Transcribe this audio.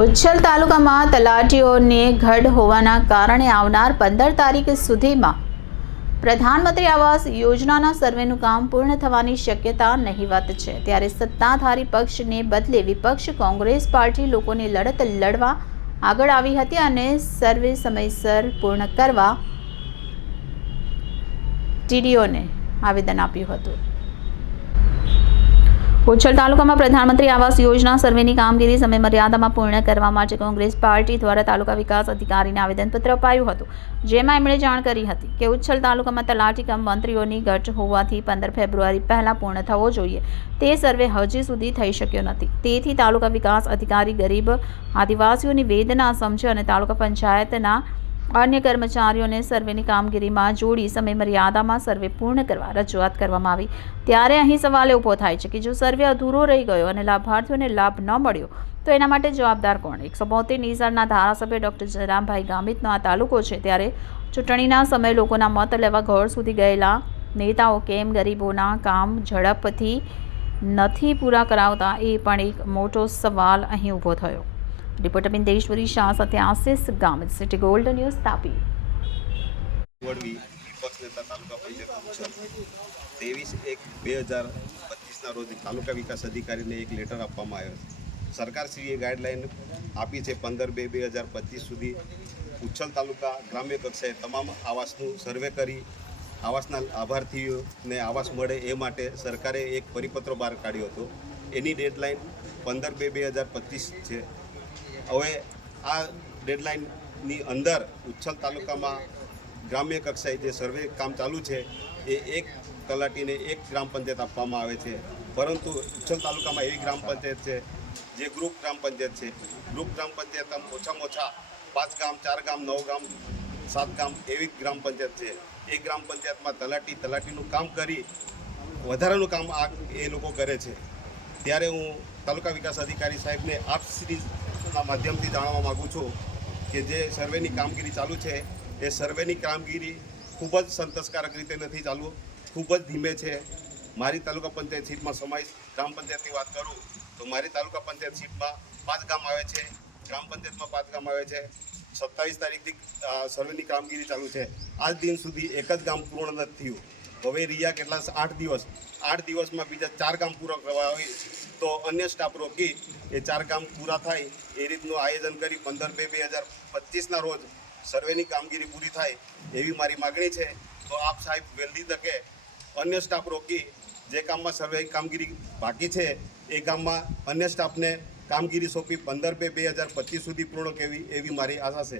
ઉચ્છલ તાલુકામાં તલાટીઓને ઘડ હોવાના કારણે આવનાર 15 તારીખ સુધીમાં પ્રધાનમંત્રી આવાસ યોજનાના સર્વેનું કામ પૂર્ણ થવાની શક્યતા નહીવત છે। ત્યારે સત્તાધારી પક્ષને બદલે વિપક્ષ કોંગ્રેસ પાર્ટી લોકોની લડત લડવા આગળ આવી હતી અને સર્વે સમયસર પૂર્ણ કરવા ટીડીઓને આવેદન આપ્યું હતું। ઉચ્છલ તાલુકામાં પ્રધાનમંત્રી આવાસ યોજના સર્વેની કામગીરી સમયમર્યાદામાં પૂર્ણ કરવા માટે કોંગ્રેસ પાર્ટી દ્વારા તાલુકા વિકાસ અધિકારીને આવેદનપત્ર અપાયું હતું, જેમાં એમણે જાણ કરી હતી કે ઉચ્છલ તાલુકામાં તલાટી કમ મંત્રીઓની ઘટ હોવાથી 15 ફેબ્રુઆરી પહેલા પૂર્ણ થવો જોઈએ તે સર્વે હજી સુધી થઈ શક્યો નથી। તેથી તાલુકા વિકાસ અધિકારી ગરીબ આદિવાસીઓની વેદના સમજે અને તાલુકા પંચાયતના અન્ય કર્મચારીઓને સર્વેની કામગીરીમાં જોડી સમયમર્યાદામાં સર્વે પૂર્ણ કરવા રજૂઆત કરવામાં આવી। ત્યારે અહીં સવાલ ઊભો થાય છે કે જો સર્વે અધૂરો રહી ગયો અને લાભાર્થીઓને લાભ ન મળ્યો તો એના માટે જવાબદાર કોણ? 172 નિઝારના ધારાસભ્ય ડૉક્ટર જયરામભાઈ ગામિતનો આ તાલુકો છે, ત્યારે ચૂંટણીના સમયે લોકોના મત લેવા ઘર સુધી ગયેલા નેતાઓ કેમ ગરીબોના કામ ઝડપથી નથી પૂરા કરાવતા એ પણ એક મોટો સવાલ અહીં ઊભો થયો। રિપોર્ટર બિંદેશ્વરી શાહ સાથે Ashish Gamit, city gold news, Tapi. વિપક્ષ નેતા તાલુકા પંચાયત ઉચ્છલ 23/1/2025 રોજ તાલુકા વિકાસ અધિકારીને એક લેટર આપવામાં આવ્યો છે। સરકારશ્રીએ ગાઈડલાઈન આપી છે 15/2/2025 સુધી ઉચ્છલ તાલુકા ગ્રામ્ય કક્ષાએ તમામ આવાસનું સર્વે કરી આવાસના લાભાર્થીઓને આવાસ મળે એ માટે સરકારે એક પરિપત્ર બહાર કાઢ્યો હતો। એની ડેડલાઇન 15/2/2025 છે। હવે આ ડેડલાઇનની અંદર ઉચ્છલ તાલુકામાં ગ્રામ્ય કક્ષાએ જે સર્વે કામ ચાલુ છે એ એક તલાટીને એક ગ્રામ પંચાયત આપવામાં આવે છે, પરંતુ ઉચ્છલ તાલુકામાં એવી ગ્રામ પંચાયત છે જે ગ્રુપ ગ્રામ પંચાયત છે। ગ્રુપ ગ્રામ પંચાયતમાં ઓછામાં ઓછા 5 ગામ, 4 ગામ, 9 ગામ, 7 ગામ એવી ગ્રામ પંચાયત છે। એ ગ્રામ પંચાયતમાં તલાટીનું કામ કરી વધારાનું કામ એ લોકો કરે છે। ત્યારે હું તાલુકા વિકાસ અધિકારી સાહેબને આપશ્રીના માધ્યમથી જાણવા માગું છું કે જે સર્વેની કામગીરી ચાલુ છે એ સર્વેની કામગીરી ખૂબ જ સંતોષકારક રીતે નથી ચાલુ, ખૂબ જ ધીમે છે। મારી તાલુકા પંચાયત સીટમાં સમાવેશ ગ્રામ પંચાયતની વાત કરું તો મારી તાલુકા પંચાયત સીટમાં 5 ગામ આવે છે, ગ્રામ પંચાયતમાં 5 ગામ આવે છે। 27 તારીખથી સર્વેની કામગીરી ચાલુ છે। આજ દિન સુધી એક જ ગામ પૂર્ણ નથી થયું। હવે રહ્યા કેટલા 8 દિવસમાં બીજા 4 ગામ પૂરા કરવા હોય તો અન્ય સ્ટાફ રોકી એ 4 ગામ પૂરા થાય એ રીતનું આયોજન કરી 15/2/2025 રોજ સર્વેની કામગીરી પૂરી થાય એવી મારી માગણી છે। તો આપ સાહેબ વહેલી તકે અન્ય સ્ટાફ રોકી જે ગામમાં સર્વે કામગીરી બાકી છે એ ગામમાં અન્ય સ્ટાફને કામગીરી સોંપી 15/2/2025 સુધી પૂર્ણ કરવી એવી મારી આશા છે।